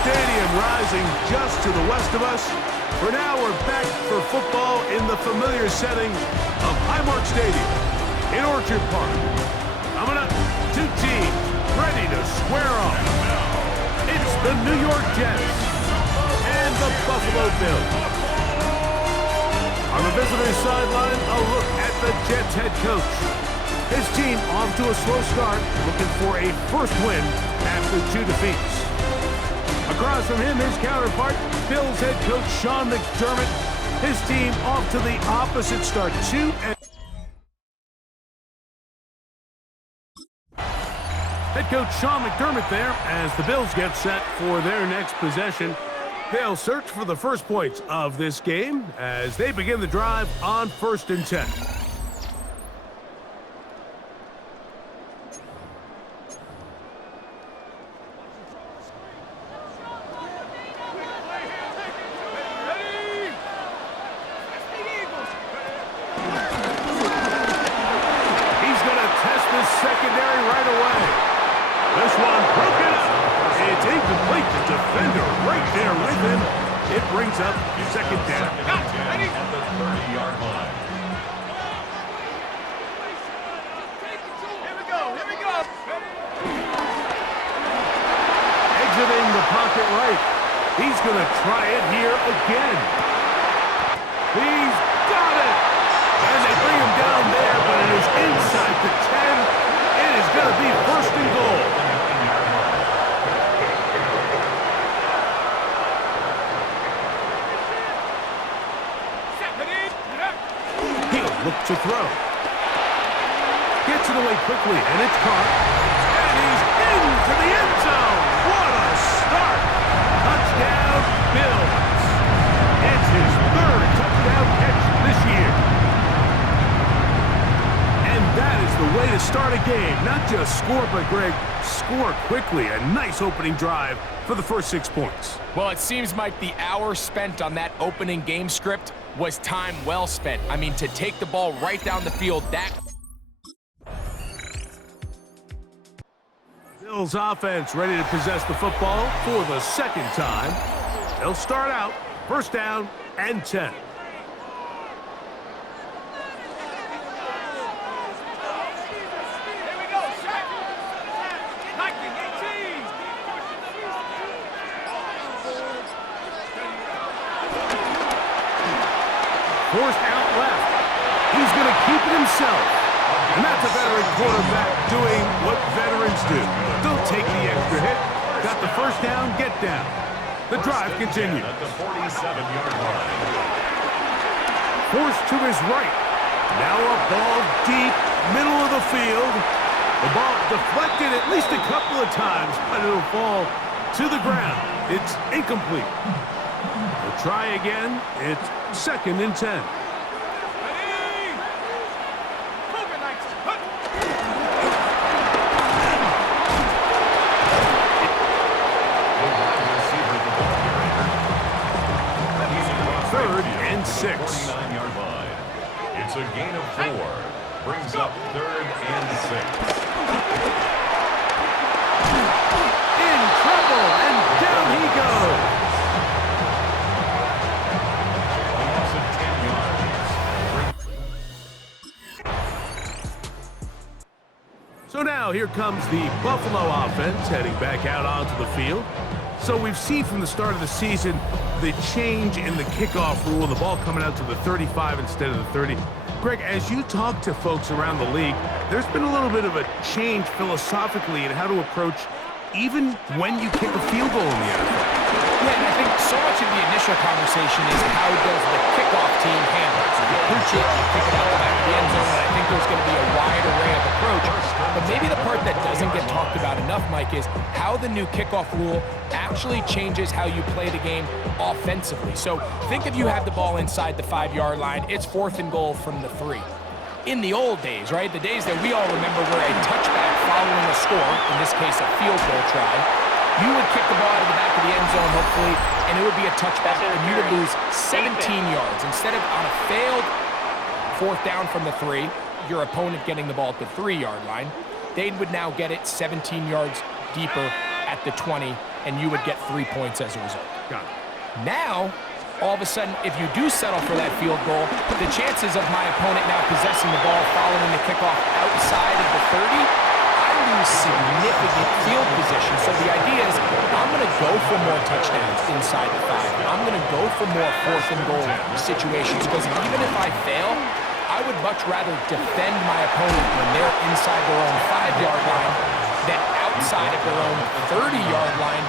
Stadium rising just to the west of us. For now, we're back for football in the familiar setting of Highmark Stadium in Orchard Park. Coming up, two teams ready to square off. It's the New York Jets and the Buffalo Bills. On the visitor's sideline, a look at the Jets head coach. His team off to a slow start, looking for a first win after 2 defeats. Across from him, his counterpart, Bills head coach Sean McDermott. His team off to the opposite start, 2 and head coach Sean McDermott there as the Bills get set for their next possession. They'll search for the first points of this game as they begin the drive on 1st and 10. He's going to test this secondary right away. This one broken up. It's incomplete. The defender right there with him. It brings up 2nd down. At the 30-yard line. Here we go. Exiting the pocket right. He's going to try it here again. He's got it. And they bring him down there, but it is inside the 10. It is going to be 1st and goal. He'll look to throw. Gets it away quickly, and it's caught. And he's into the end zone. What a start. Touchdown, Bills. It's his 3rd touchdown catch this year. And that is the way to start a game. Not just score, but, Greg, score quickly. A nice opening drive for the first 6 points. Well, it seems like the hour spent on that opening game script was time well spent. I mean, to take the ball right down the field, that... Bills offense ready to possess the football for the 2nd time. They'll start out 1st down and 10. Forced out left. He's going to keep it himself. And that's a veteran quarterback doing what veterans do. Don't take the extra hit. Got the 1st down, get down. The drive continues. At the 47-yard line. Forced to his right. Now a ball deep, middle of the field. The ball deflected at least a couple of times, but it'll fall to the ground. It's incomplete. They'll try again. It's 2nd and 10. And 6. 49-yard line. It's a gain of 4. Brings up 3rd and 6. In trouble, and down he goes. Loss of 10 yards. So now here comes the Buffalo offense heading back out onto the field. So we've seen from the start of the season the change in the kickoff rule, the ball coming out to the 35 instead of the 30. Greg, as you talk to folks around the league, there's been a little bit of a change philosophically in how to approach even when you kick a field goal in the NFL. Yeah, and I think so much of the initial conversation is how does the kickoff team handle it? So you punch it, you kick it out the back of the end zone, and I think there's going to be a wide array of approach. But maybe the part that doesn't get talked about enough, Mike, is how the new kickoff rule actually changes how you play the game offensively. So think if you have the ball inside the 5-yard line, it's 4th and goal from the 3. In the old days, right, the days that we all remember were a touchback following a score, in this case a field goal try, you would kick the ball out of the back of the end zone, hopefully, and it would be a touchback, and you would lose 17 yards. Instead of on a failed 4th down from the 3, your opponent getting the ball at the 3-yard line, they would now get it 17 yards deeper at the 20 and you would get 3 points as a result. Got it. Now, all of a sudden, if you do settle for that field goal, the chances of my opponent now possessing the ball following the kickoff outside of the 30, I lose significant field position. So the idea is I'm going to go for more touchdowns inside the 5. I'm going to go for more 4th and goal situations because even if I fail, I would much rather defend my opponent when they're inside their own 5-yard line than outside of their own 30-yard line,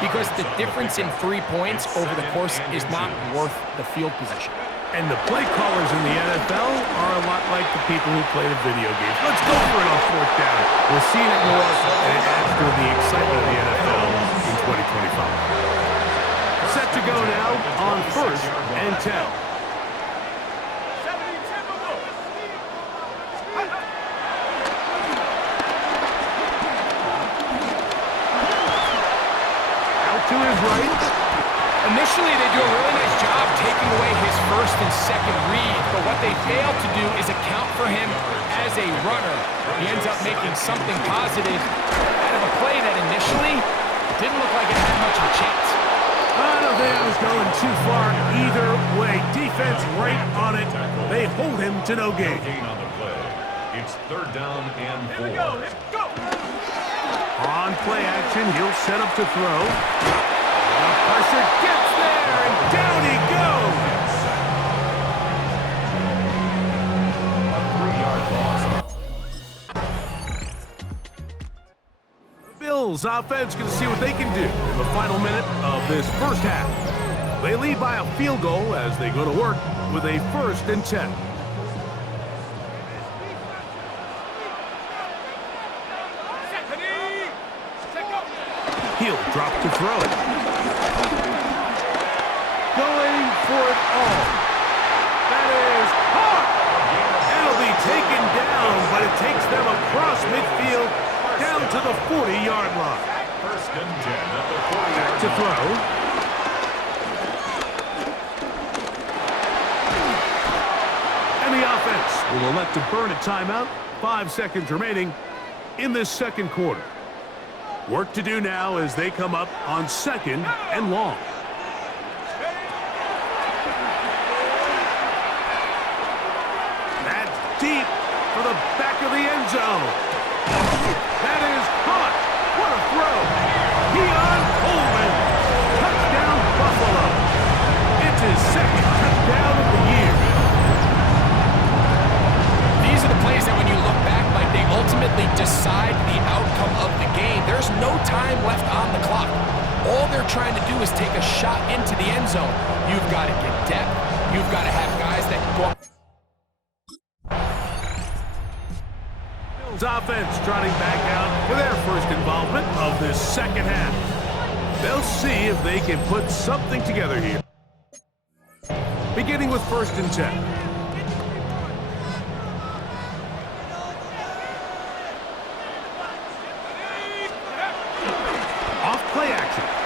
because the difference in 3 points over the course is not worth the field position. And the play callers in the NFL are a lot like the people who play the video games. Let's go for it on 4th down. We're seeing it more, and it adds to the excitement of the NFL in 2025. Set to go now on 1st and 10. To his right. Initially, they do a really nice job taking away his 1st and 2nd read, but what they fail to do is account for him as a runner. He ends up making something positive out of a play that initially didn't look like it had much of a chance. I don't think I was going too far either way. Defense right on it. They hold him to no gain. On the play. It's 3rd down and 4. Here we go. On play action, he'll set up to throw. The pressure gets there, and down he goes. The Bills offense going to see what they can do in the final minute of this first half. They lead by a field goal as they go to work with a 1st and 10. He'll drop to throw it. Going for it all. That is caught. It'll be taken down, but it takes them across midfield down to the 40-yard line. 1st and 10 at the 40-yard line. Back to throw. And the offense will elect to burn a timeout. 5 seconds remaining in this 2nd quarter. Work to do now as they come up on 2nd and long. That's deep for the back of the end zone. That is caught. What a throw. Keon Coleman. Touchdown, Buffalo. It's his 2nd touchdown of the year. These are the plays that when you look back, like they ultimately decide the outcome of the game. There's no time left on the clock. All they're trying to do is take a shot into the end zone. You've got to get depth. You've got to have guys that can go up. Bills offense trotting back out for their 1st involvement of this 2nd half. They'll see if they can put something together here. Beginning with 1st and 10.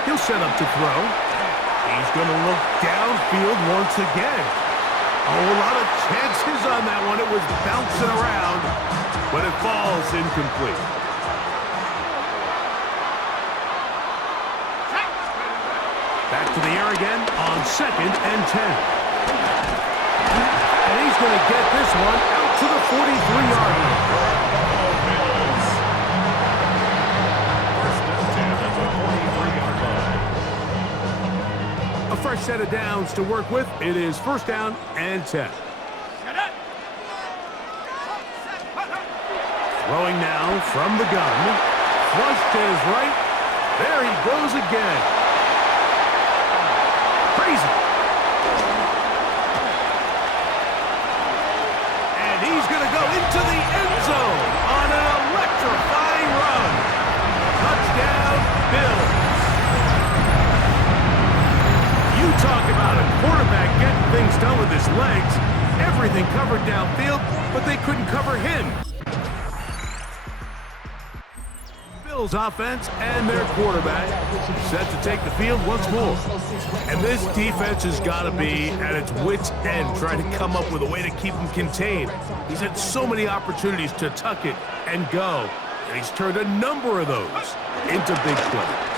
He'll set up to throw. He's going to look downfield once again. Oh, a lot of chances on that one. It was bouncing around, but it falls incomplete. Back to the air again on 2nd and 10. And he's going to get this one out to the 43-yard line. A fresh set of downs to work with. It is 1st down and 10. Throwing now from the gun. Flush to his right. There he goes again. Crazy. And he's going to go into the end zone on an electrifying run. Touchdown, Bills. You talk about a quarterback getting things done with his legs. Everything covered downfield, but they couldn't cover him. Bills offense and their quarterback set to take the field once more. And this defense has got to be at its wits' end trying to come up with a way to keep him contained. He's had so many opportunities to tuck it and go, and he's turned a number of those into big plays.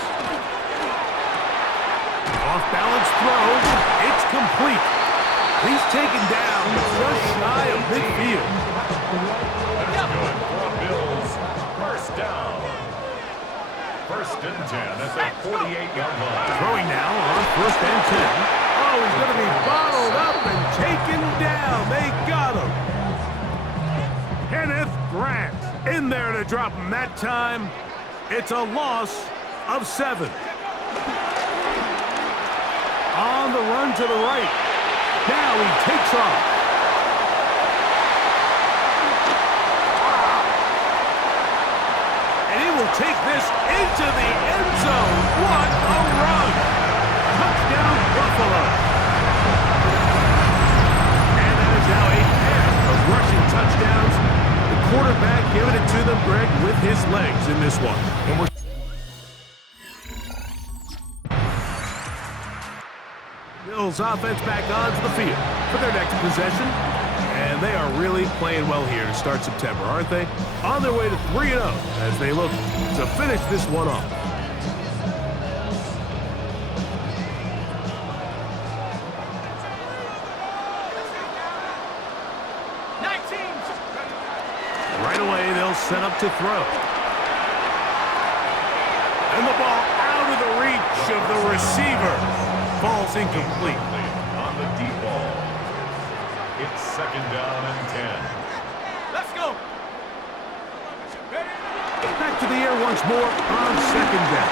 Off-balance throw. It's complete. He's taken down just shy of midfield. That's good for the Bills. First down. First and 10 at the 48-yard line. Throwing now on first and 10. Oh, he's going to be bottled up and taken down. They got him. Kenneth Grant in there to drop him that time. It's a loss of 7. On the run to the right. Now he takes off. And he will take this into the end zone. What a run! Touchdown, Buffalo. And that is now a pair of rushing touchdowns. The quarterback giving it to them, Greg, with his legs in this one. And we're Bills offense back onto the field for their next possession. And they are really playing well here to start September, aren't they? On their way to 3-0 as they look to finish this one off. Right away, they'll set up to throw. And the ball out of the reach of the receiver. Ball's incomplete. On the deep ball. It's second down and 10. Let's go. Back to the air once more on second down.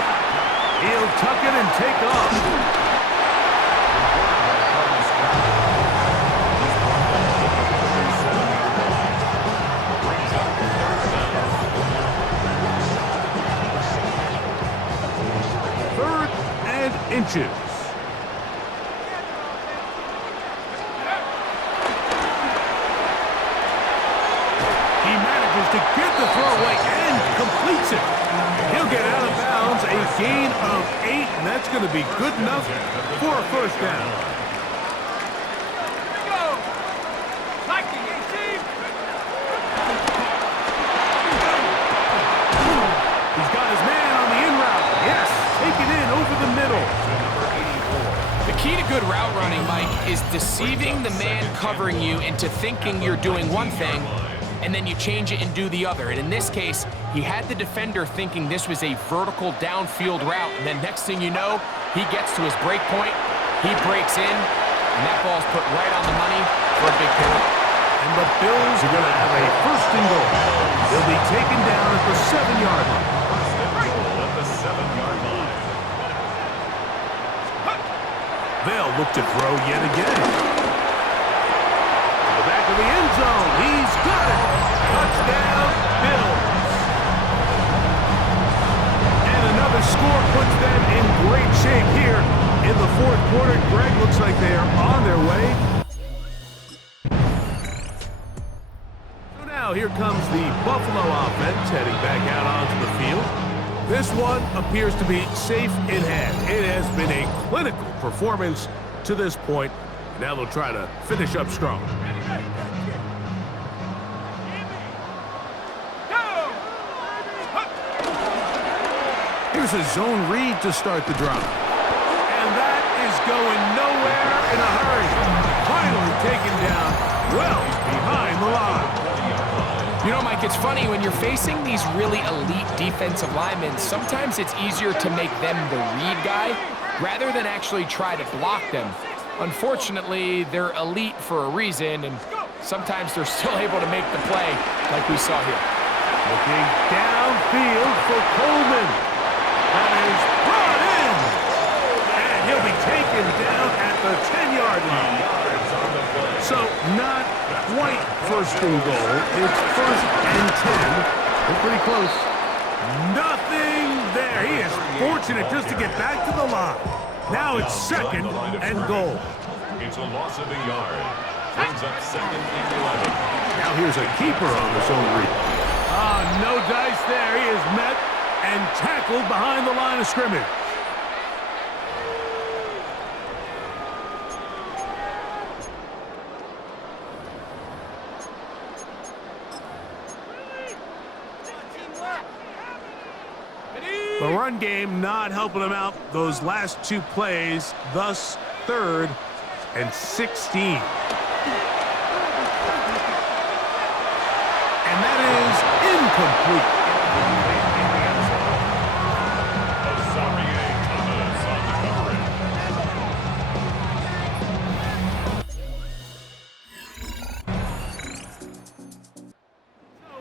He'll tuck it and take off. Third and inches. To get the throw away and completes it. He'll get out of bounds, a gain of 8, and that's going to be good enough for a first down. Here we go. Liking 18. He's got his man on the in route. Yes, take it in over the middle. The key to good route running, Mike, is deceiving the man covering you into thinking you're doing one thing, and then you change it and do the other. And in this case, he had the defender thinking this was a vertical downfield route, and then next thing you know, he gets to his break point, he breaks in, and that ball's put right on the money for a big penalty. And the Bills are going to have a first and goal. They'll be taken down at the 7-yard line. First and goal at the 7-yard line. They'll look to throw yet again. To the back of the end zone. He's got it. Touchdown, Bills. And another score puts them in great shape here in the fourth quarter. Greg, looks like they are on their way. So now here comes the Buffalo offense heading back out onto the field. This one appears to be safe in hand. It has been a clinical performance to this point. Now they'll try to finish up strong. Here's a zone read to start the drive. And that is going nowhere in a hurry. Finally taken down well behind the line. You know, Mike, it's funny, when you're facing these really elite defensive linemen, sometimes it's easier to make them the read guy rather than actually try to block them. Unfortunately, they're elite for a reason, and sometimes they're still able to make the play like we saw here. Looking downfield for Coleman. That is brought in. And he'll be taken down at the 10-yard line. So not quite first and goal. It's first and 10. They're pretty close. Nothing there. He is fortunate just to get back to the line. Now it's second and goal. It's a loss of a yard. Brings up second and 11. Now here's a keeper on the zone read. No dice there. He is met and tackled behind the line of scrimmage. The run game not helping them out those last two plays, thus 3rd and 16. And that is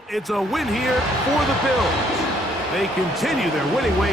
incomplete. It's a win here for the Bills. They continue their winning way